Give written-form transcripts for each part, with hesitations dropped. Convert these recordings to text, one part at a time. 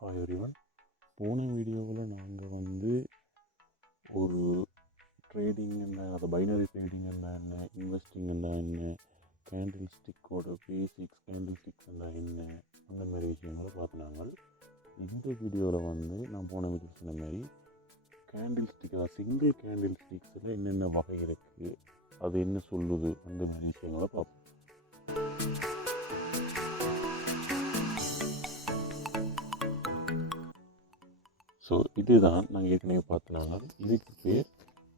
Hi everyone. போன வீடியோவில் நாங்கள் வந்து ஒரு ட்ரேடிங் என்ன, அதை பைனரி ட்ரேடிங் என்ன, இன்வெஸ்டிங் என்ன, கேண்டில்ஸ்டிக்கோட பேசிக்ஸ், கேண்டில்ஸ்டிக்ஸ் என்ன, அந்த மாதிரி விஷயங்களை பார்த்துனாங்க. இந்த வீடியோவில் வந்து நான் போன வீடியோ சொன்ன மாதிரி கேண்டில்ஸ்டிக், அதாவது சிங்கிள் கேண்டில்ஸ்டிக்ஸில் என்னென்ன வகை இருக்குது, அது என்ன சொல்லுது, அந்த மாதிரி விஷயங்களை பார்ப்போம். ஸோ இதுதான் நாங்கள் ஏற்கனவே பார்த்துனாங்க. இதுக்கு பேர்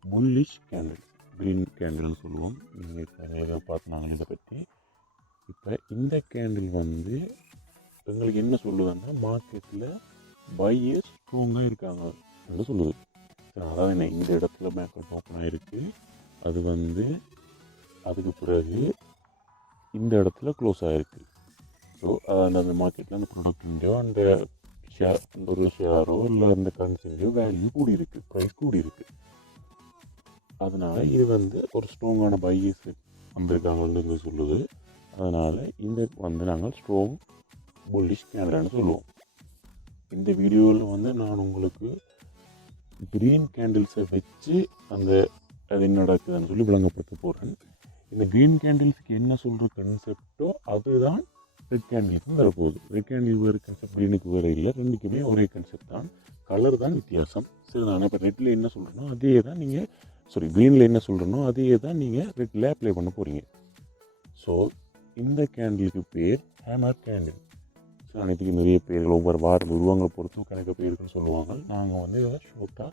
புல்லிஷ் கேண்டில், க்ரீன் கேண்டில்னு சொல்லுவோம். நீங்கள் எங்களுக்கு பார்த்துனாங்க இதை பற்றி. இப்போ இந்த கேண்டில் வந்து எங்களுக்கு என்ன சொல்லுதுன்னா, மார்க்கெட்டில் பையர்ஸ் ஸ்ட்ராங்காக இருக்காங்க என்று சொல்லுது. அதாவது என்ன, இந்த இடத்துல மார்க்கெட் ஓப்பன் ஆகிருக்கு, அது வந்து அதுக்கு பிறகு இந்த இடத்துல க்ளோஸ் ஆகிருக்கு. ஸோ அந்த மார்க்கெட்டில் அந்த ப்ராடக்டின்டையோ அந்த ஒரு ஷேரோ இல்லை அந்த கரன்சிலையோ வேல்யூ கூடி இருக்குது, ப்ரைஸ் கூடி இருக்குது. அதனால் இது வந்து ஒரு ஸ்ட்ராங்கான பையர்ஸ் வந்திருக்காங்கன்னு சொல்லுது. அதனால் இந்த வந்து நாங்கள் ஸ்ட்ராங் புல்லிஷ் கேண்டில்னு சொல்லுவோம். இந்த வீடியோவில் வந்து நான் உங்களுக்கு க்ரீன் கேண்டில்ஸை வச்சு அது என்ன நடக்குதுன்னு சொல்லி விளங்கப்படுத்த போகிறேன். இந்த க்ரீன் கேண்டில்ஸுக்கு என்ன சொல்கிற கன்செப்டோ அதுதான் ரெட் கேண்டிலுக்கும் வரப்போகுது. ரெட் கேண்டில் வேறு கன்செப்ட், க்ரீனுக்கு வேறு இல்லை, ரெண்டுக்குமே ஒரே கன்செப்ட் தான், கலர் தான் வித்தியாசம். சரி, நான் இப்போ ரெட்டில் என்ன சொல்கிறேனோ அதே தான் நீங்கள், க்ரீனில் என்ன சொல்கிறனோ அதே தான் நீங்கள் ரெட்டில் அப்ளை பண்ண போகிறீங்க. ஸோ இந்த கேண்டிலுக்கு பேர் ஹேமர் கேண்டில். ஸோ அனைத்துக்கு நிறைய பேர்கள், ஒவ்வொரு வாரம் உருவங்களை பொறுத்தும் கணக்கு பேருக்குன்னு சொல்லுவாங்க. நாங்கள் வந்து இதை ஷோட்டாக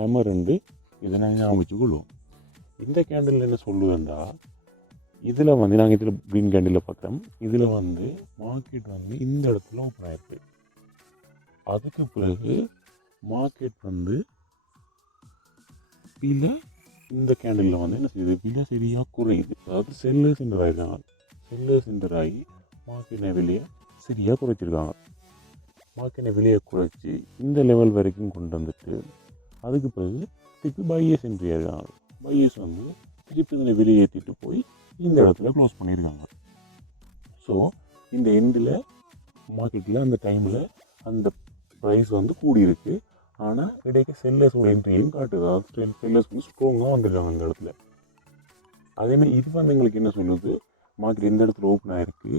ஹேமர் ரெண்டு இதை நாங்கள் ஞாபகம் வச்சுக்கொள்வோம். இந்த கேண்டில் என்ன சொல்லுவேன்டா, இதில் வந்து நாங்கள் இதில் க்ரீன் கேண்டில் பார்க்குறோம். இதில் வந்து மார்க்கெட் வந்து இந்த இடத்துல ஓப்பன் ஆகிருக்கு. அதுக்கு பிறகு மார்க்கெட் வந்து விலை இந்த கேண்டிலில் வந்து என்ன செய்யுது, விலை சரியாக குறையுது. அதாவது செல்லர்ஸ் என்டர் ஆகிருக்காங்க. செல்லர்ஸ் என்டர் ஆகி மார்க்கெட்டை விலையை சரியாக குறைச்சிருக்காங்க. மார்க்கெட்டை விலையை குறைச்சி இந்த லெவல் வரைக்கும் கொண்டு வந்துட்டு அதுக்கு பிறகு திருப்பி பையர்ஸ் என்ட்ரி ஆகிருக்காங்க. பையர்ஸ் வந்து திருப்பி இதனை வெளியேற்றிட்டு போய் இந்த இடத்துல க்ளோஸ் பண்ணியிருக்காங்க. ஸோ இந்த எண்டில் மார்க்கெட்டில் அந்த டைமில் அந்த ப்ரைஸ் வந்து கூடியிருக்கு. ஆனால் இடையே செல்லர்ஸோட என்ட்ரியும் காட்டுது. அதாவது செல்லர்ஸ் வந்து ஸ்ட்ராங்காக வந்துருக்காங்க அந்த இடத்துல. அதேமாதிரி இது வந்து எங்களுக்கு என்ன சொல்லுது, மார்க்கெட் எந்த இடத்துல ஓப்பன் ஆகிருக்கு,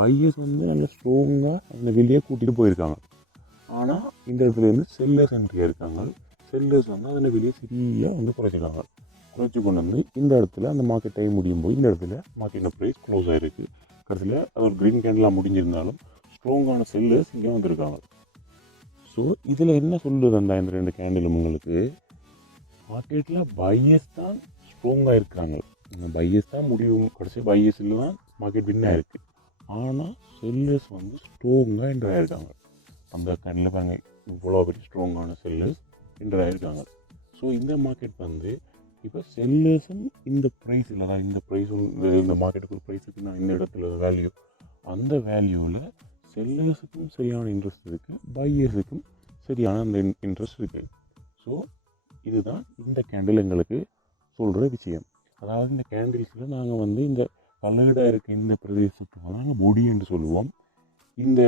பையர்ஸ் வந்து நல்ல ஸ்ட்ராங்காக அந்த வெளியே கூட்டிகிட்டு போயிருக்காங்க. ஆனால் இந்த இடத்துல வந்து செல்லர்ஸ் என்ட்ரி ஆகிருக்காங்க. செல்லர்ஸ் வந்து அதில் வெளியே சரியாக வந்து குறைச்சிருக்காங்க. குறைச்சி கொண்டு வந்து இந்த இடத்துல அந்த மார்க்கெட் டைம் முடியும் போது இந்த இடத்துல மார்க்கெட்டில் ப்ரைஸ் க்ளோஸ் ஆகிருக்கு. கடைசியில் அது ஒரு க்ரீன் கேண்டிலாக முடிஞ்சிருந்தாலும் ஸ்ட்ராங்கான செல்லர்ஸ் இங்கே வந்திருக்காங்க. ஸோ இதில் என்ன சொல்லுதுண்டா, இந்த ரெண்டு கேண்டிலும் உங்களுக்கு மார்க்கெட்டில் பையர்ஸ் தான் ஸ்ட்ராங்காக இருக்கிறாங்க. பையர்ஸ் தான் முடியும், கடைசி பையர்ஸில் தான் மார்க்கெட் வின் ஆகிருக்கு. ஆனால் செல்லர்ஸ் வந்து ஸ்ட்ராங்காக என்டர் ஆகிருக்காங்க. அந்த கேண்டில் பாருங்க, இவ்வளோ பெரிய ஸ்ட்ராங்கான செல்லர்ஸ் என்டர் ஆகிருக்காங்க. ஸோ இந்த மார்க்கெட் வந்து இப்போ செல்லர்ஸும் இந்த ப்ரைஸ் இல்லை தான், இந்த ப்ரைஸும் இந்த மார்க்கெட்டுக்கு ப்ரைஸுக்கு நான் இந்த இடத்துல வேல்யூ, அந்த வேல்யூவில் செல்லர்ஸுக்கும் சரியான இன்ட்ரெஸ்ட் இருக்குது, பையர்ஸுக்கும் சரியான அந்த இன்ட்ரெஸ்ட் இருக்குது. ஸோ இதுதான் இந்த கேண்டில் எங்களுக்கு சொல்கிற விஷயம். அதாவது இந்த கேண்டில்ஸில் நாங்கள் வந்து இந்த கலர்டாக இருக்க இந்த பிரதேசத்துக்கு நாங்கள் பொடி என்று சொல்லுவோம். இந்த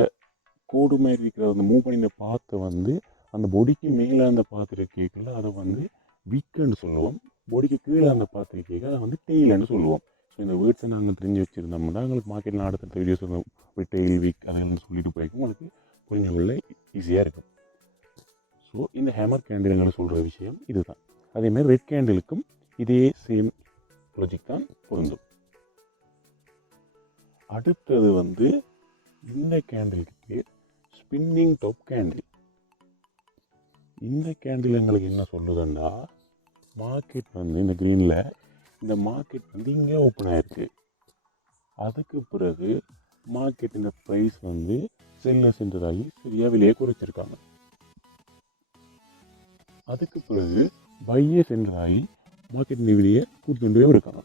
கோடு மாதிரி இருக்கிற அந்த மூவ் பண்ணி இந்த பாத்தை வந்து அந்த பொடிக்கு மேலே அந்த பாத்திர கேட்கல, அதை வந்து வீக்குன்னு சொல்லுவோம். பொடிக்கு கீழே அந்த பாத்திர கேட்க அதை வந்து டெய்ல்னு சொல்லுவோம். ஸோ இந்த வேர்ட்ஸை நாங்கள் தெரிஞ்சு வச்சுருந்தோம்னா எங்களுக்கு மார்க்கெட்டில் அடுத்த வீடியோஸ் ஒரு டெய்ல் வீக் அதெல்லாம் சொல்லிட்டு போயிருக்கும், உங்களுக்கு புரிஞ்சு கொள்ள ஈஸியாக இருக்கும். ஸோ இந்த ஹேமர் கேண்டில் எங்களுக்கு சொல்கிற விஷயம் இதுதான். அதேமாதிரி ரெட் கேண்டிலுக்கும் இதே சேம் லாஜிக் தான் பொருந்தும். அடுத்தது வந்து இந்த கேண்டிலுக்கு பேர் ஸ்பின்னிங் டாப் கேண்டில். இந்த கேண்டில் எங்களுக்கு என்ன சொல்லுதுன்னா, மார்க்கெட் வந்து இந்த க்ரீனில் இந்த மார்க்கெட் வந்து இங்கே ஓப்பன் ஆகிருக்கு. அதுக்கு பிறகு மார்க்கெட் இந்த ப்ரைஸ் வந்து செல்லர்ஸ் என்றதாகி சரியாக விலையை குறைச்சிருக்காங்க. அதுக்கு பிறகு பையர்ஸ் என்றதாகி மார்க்கெட் விலையை கூட்டி கொண்டு போய் இருக்காங்க.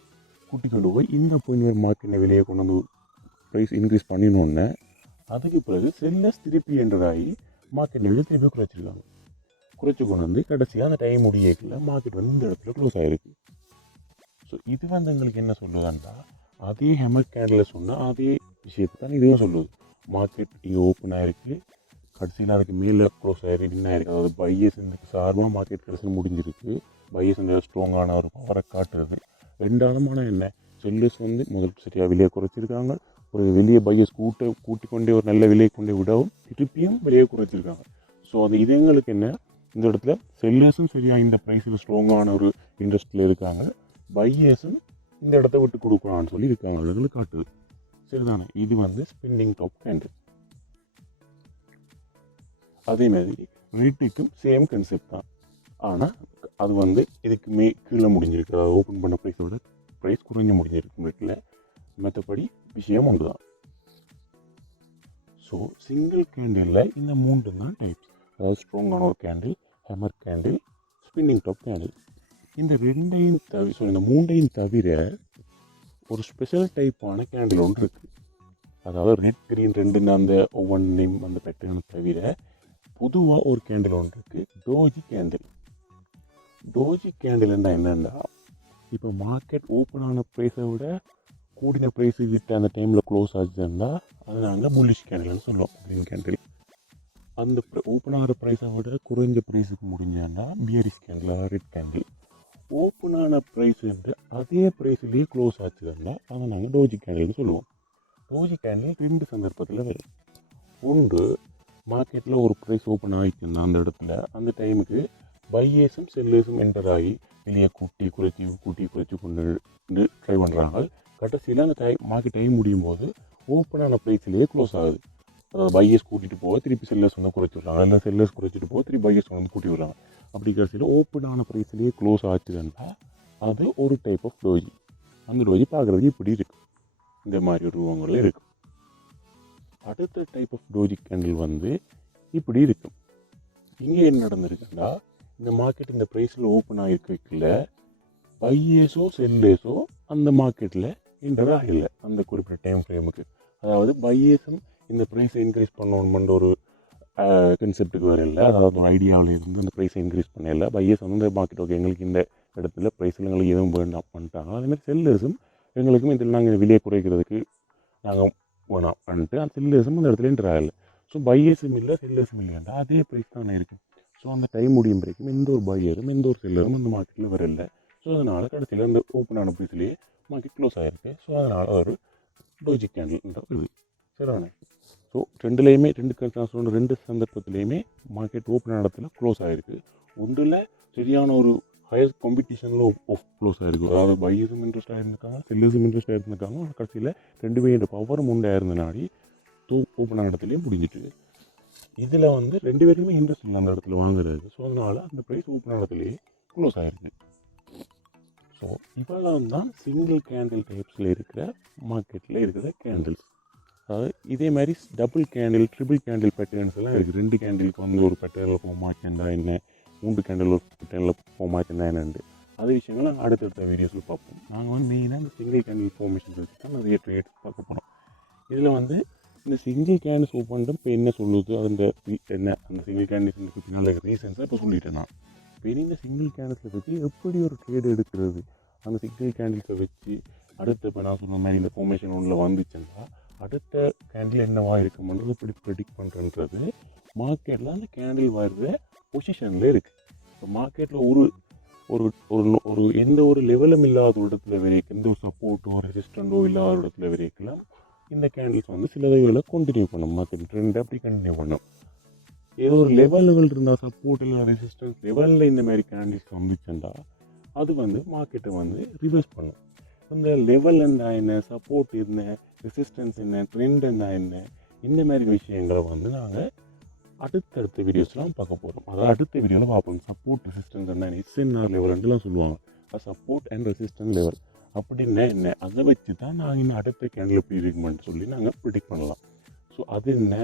கூட்டி கொண்டு போய் இந்த பாயிண்ட் மார்க்கெட் விலையை கொண்டு வந்து ப்ரைஸ் இன்க்ரீஸ் பண்ணினோடனே அதுக்கு பிறகு செல்லர்ஸ் திருப்பி என்றதாகி மார்க்கெட் விலையை திருப்பி குறைச்சிருக்காங்க. குறைச்சி கொண்டு வந்து கடைசியாக அந்த டைம் முடியல மார்க்கெட் வந்து இந்த இடத்துல க்ளோஸ் ஆகிருக்கு. ஸோ இது வந்து எங்களுக்கு என்ன சொல்லுதுன்னா, அதே ஹேமர் கேண்டில் சொன்னால் அதே விஷயத்தை தான் இதுவும் சொல்லுது. மார்க்கெட் இங்கே ஓப்பன் ஆகிருக்கு, கடைசியில் அதுக்கு மேலே க்ளோஸ் ஆகிருக்கு என்ன ஆயிருக்கு, அதாவது பையர்ஸ் இந்த சார்பாக மார்க்கெட் கடைசியில் முடிஞ்சிருக்கு. பையர்ஸ் இந்த ஸ்ட்ராங்கான ஒரு பவரை காட்டுறது. ரெண்டாலுமான என்ன, செல்லர்ஸ் வந்து முதல் சரியாக விலையை குறைச்சிருக்காங்க, ஒரு வெளியே பையர்ஸ் கூட்டி கொண்டே ஒரு நல்ல விலையை கொண்டே விடவும் திருப்பியும் விலையை குறைச்சிருக்காங்க. ஸோ அது இது எங்களுக்கு என்ன, இந்த இடத்துல செல்லர்ஸும் சரியாக இந்த ப்ரைஸில் ஸ்ட்ராங்கான ஒரு இன்ட்ரெஸ்ட்டில் இருக்காங்க, பையர்ஸும் இந்த இடத்த விட்டு கொடுக்குறான்னு சொல்லி இருக்காங்க, அவர்களுக்கு காட்டுது. சரிதானே, இது வந்து ஸ்பின்னிங் டாப் கேண்டில். அதே மாதிரி ரேட்டுக்கும் சேம் கன்செப்ட் தான், ஆனால் அது வந்து இதுக்கு கீழே முடிஞ்சிருக்கு, அதாவது ஓப்பன் பண்ண ப்ரைஸோட ப்ரைஸ் குறைஞ்ச முடிஞ்சிருக்கு ரேட்டில். மற்றபடி விஷயம் ஒன்று தான். ஸோ சிங்கிள் கேண்டிலில் இந்த 3 தான் டைப்ஸ், அதாவது ஸ்ட்ராங்கான ஒரு candle, hammer candle, spinning top candle. இந்த 2ஐயும் தவிர, இந்த 3ஐயும் தவிர ஒரு ஸ்பெஷல் டைப்பான கேண்டில் ஒன்று இருக்குது. அதாவது ரெட் கிரீன் ரெண்டுன்னு அந்த ஒவ்வொன்றையும் அந்த பேட்டர்னை தவிர பொதுவாக ஒரு கேண்டில் ஒன்று இருக்குது, டோஜி கேண்டில். டோஜி கேண்டில்னா என்னென்னா, இப்போ மார்க்கெட் ஓப்பன் ஆன ப்ரைஸை விட கூடின ப்ரைஸ் விட்டு அந்த டைமில் க்ளோஸ் ஆச்சுன்னா அது நாங்கள் புல்லிஷ் கேண்டில்னு சொல்லுவோம், க்ரீன் கேண்டில். அந்த ஓப்பன் ஆகிற ப்ரைஸை விட குறைஞ்ச ப்ரைஸுக்கு முடிஞ்சான்னா bearish candle, red candle. Open ஆன ப்ரைஸ் வந்து அதே ப்ரைஸ்லேயே க்ளோஸ் ஆச்சுன்னா அதை நாங்கள் டோஜி கேண்டில்னு சொல்லுவோம். டோஜி கேண்டில் 2 சந்தர்ப்பத்தில் வரும். ஒன்று, மார்க்கெட்டில் ஒரு ப்ரைஸ் ஓப்பன் ஆகிக்குன்னா அந்த இடத்துல அந்த டைமுக்கு பையர்ஸும் செல்லர்ஸும் என்டர் ஆகி வெளியே கூட்டி குறைச்சி கொண்டு ட்ரை பண்ணுறாங்க. கடைசியில் அந்த மார்க்கெட் டைம் முடியும் போது ஓப்பன் ஆன ப்ரைஸ்லேயே க்ளோஸ் ஆகுது. அதாவது பையர்ஸ் கூட்டிகிட்டு போக திருப்பி செல்லர்ஸ் வந்து குறைச்சி விட்றாங்க, இல்லை செல்லர்ஸ் குறைச்சிட்டு போக திருப்பி பையர்ஸ் வந்து கூட்டி விட்றாங்க. அப்படி கடைசியில் ஓப்பன் ஆன ப்ரைஸ்லேயே க்ளோஸ் ஆச்சுதுன்னா அது ஒரு டைப் ஆஃப் டோஜி. அந்த டோஜி பார்க்குறதுக்கு இப்படி இருக்கும், இந்த மாதிரி ஒரு ரூபங்களில் இருக்கும். அடுத்த டைப் ஆஃப் டோஜி கேண்டில் வந்து இப்படி இருக்கும். இங்கே என்ன நடந்திருக்குன்னா, இந்த மார்க்கெட் இந்த ப்ரைஸில் ஓப்பன் ஆகிருக்கல பையர்ஸோ செல்லர்ஸோ அந்த மார்க்கெட்டில் என்டர் ஆகலை அந்த குறிப்பிட்ட டைம் ஃப்ரேமுக்கு. அதாவது பையர்ஸும் இந்த ப்ரைஸை இன்க்ரீஸ் பண்ணணும்ன்ற ஒரு கன்செப்டுக்கு வரல, அதாவது ஒரு ஐடியாவில் இருந்து அந்த ப்ரைஸை இன்க்ரீஸ் பண்ணல. பையர்ஸ் வந்து இந்த மார்க்கெட் ஓகே எங்களுக்கு இந்த இடத்துல ப்ரைஸில் எங்களுக்கு எதுவும் வேண்டாம் பண்ணிட்டாங்க. அதேமாதிரி செல்லர்ஸும் எங்களுக்கும் இதில் நாங்கள் விலையை குறைக்கிறதுக்கு நாங்கள் வேணாம் பண்ணிட்டு அந்த செல்லர்ஸும் அந்த இடத்துல என்டர் ஆகலை. ஸோ பையர்ஸும் இல்லை செல்லர்ஸும் இல்லைன்னா அதே ப்ரைஸ் தானே இருக்கும். ஸோ அந்த டைம் முடியும் வரைக்கும் எந்த ஒரு பையரும் எந்த ஒரு செல்லரும் அந்த மார்க்கெட்டில் வரல. ஸோ அதனால் கடைசியில் அந்த ஓப்பன் ஆன ப்ரைஸ்லேயே மார்க்கெட் க்ளோஸ் ஆகிருக்கு. ஸோ அதனால் ஒரு டோஜி கேண்டில்ன்ற இது சரிதானே. ஸோ ரெண்டுலேயுமே ரெண்டு சந்தர்ப்பத்துலேயுமே மார்க்கெட் ஓப்பன் இடத்துல க்ளோஸ் ஆகிருக்கு. ஒன்றில் சரியான ஒரு ஹையர் காம்படிஷனில் க்ளோஸ் ஆகிருக்கு, அதாவது பையர்ஸும் இன்ட்ரெஸ்ட் ஆகிருந்துருக்காங்க, செல்லர்ஸும் இன்ட்ரெஸ்ட் ஆகிருந்துருக்காங்க. கடைசியில் 2 பேரோட பவரும் உண்டாயிருந்தனாடி ஓப்பன் ஆன இடத்துலையும் முடிஞ்சிட்டு. இதில் வந்து 2 பேருமே இன்ட்ரெஸ்ட் இல்லை அந்த இடத்துல வாங்குறது. ஸோ அதனால் அந்த ப்ரைஸ் ஓப்பன் இடத்துலேயே க்ளோஸ் ஆகிருக்கு. ஸோ இவ்வளவு தான் சிங்கிள் கேண்டில் டைப்ஸில் இருக்கிற மார்க்கெட்டில் இருக்கிற கேண்டில்ஸ். அதாவது இதே மாதிரி double candle, triple candle patterns எல்லாம் இருக்குது. 2 கேண்டிலுக்கு வந்து ஒரு பேட்டர்னில் போக மாட்டேன்னா என்ன, 3 கேண்டில் ஒரு பேட்டர்னில் போக மாட்டேன்னா என்னண்டு அது விஷயங்கள் நாங்கள் அடுத்தடுத்த வீடியோஸில் பார்ப்போம். நாங்கள் வந்து மெயினாக இந்த சிங்கிள் கேண்டில் ஃபார்மேஷன் வச்சு தான் நிறைய ட்ரேட்ஸ் பார்க்க போகிறோம். இதில் வந்து இந்த சிங்கிள் கேண்டில்ஸ் ஓப்பன் இப்போ என்ன சொல்லுது, அந்த என்ன அந்த சிங்கிள் கேண்டில்ஸுக்கு பின்னால் இருக்கிற ரீசன்ஸை இப்போ சொல்லிட்டேன் நான். இப்போ இந்த சிங்கிள் கேண்டில்ஸை வச்சு எப்படி ஒரு ட்ரேட் எடுக்கிறது, அந்த சிங்கிள் கேண்டில்ஸை வச்சு அடுத்த இப்போ நான் சொன்ன மாதிரி இந்த ஃபார்மேஷன் ஒன்றில் வந்துச்சுன்னா அடுத்த கேண்டில் என்னவா இருக்கும்ன்றது எப்படி ப்ரெடிக்ட் பண்ணுறன்றது மார்க்கெட்டில் அந்த கேண்டில் வர்ற பொசிஷனில் இருக்குது. இப்போ மார்க்கெட்டில் ஒரு ஒரு ஒரு எந்த ஒரு லெவலும் இல்லாத இடத்துல வரைக்கும், எந்த ஒரு சப்போர்ட்டோ ரெசிஸ்டண்ட்டோ இல்லாத இடத்துல வரைக்கலாம் இந்த கேண்டில்ஸ் வந்து சில இதில் கண்டினியூ பண்ணும். மார்க்கெட் ட்ரெண்ட் அப்படி கண்டினியூ பண்ணும். ஏதோ ஒரு லெவல்கள் இருந்தால், சப்போர்ட் இல்லை ரெசிஸ்டன்ஸ் லெவலில் இந்த மாதிரி கேண்டில்ஸ் வந்துச்சுன்னா அது வந்து மார்க்கெட்டை வந்து ரிவர்ஸ் பண்ணும். இந்த லெவல் என்ன, சப்போர்ட் என்ன, ரெசிஸ்டன்ஸ் என்ன, ட்ரெண்ட் என்ன, இந்த மாதிரி விஷயங்களை வந்து நாங்கள் அடுத்தடுத்த வீடியோஸ்லாம் பார்க்க போகிறோம். அதாவது அடுத்த வீடியோவில் பார்ப்போம். சப்போர்ட் ரெசிஸ்டன்ஸ் என்ன, SNR லெவல்ன்ட்டுலாம் சொல்லுவாங்க. சப்போர்ட் அண்ட் ரெசிஸ்டன்ஸ் லெவல் அப்படின்னா என்ன, அதை வச்சு தான் நாங்கள் இன்னும் அடுத்த கேண்டில் எப்படி இருக்குமென்னு சொல்லி நாங்கள் ப்ரிடிக்ட் பண்ணலாம். ஸோ அது என்ன,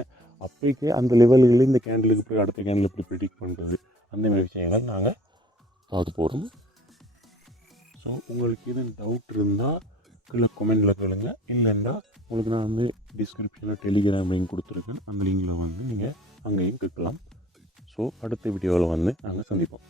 அப்போக்கே அந்த லெவல்களில் இந்த கேண்டிலுக்கு போய் அடுத்த கேண்டில் எப்படி ப்ரிடிக்ட் பண்ணுறது, அந்த மாதிரி விஷயங்கள் நாங்கள் பார்க்க போகிறோம். ஸோ உங்களுக்கு எதுவும் டவுட் இருந்தால் கீழே கமெண்டில் கேளுங்க. இல்லைன்னா உங்களுக்கு நான் வந்து டிஸ்கிரிப்ஷனில் டெலிகிராம் லிங்க் கொடுத்துருக்கேன், அந்த லிங்கில் வந்து நீங்கள் அங்கேயும் கேட்கலாம். ஸோ அடுத்த வீடியோவில் வந்து நாங்கள் சந்திப்போம்.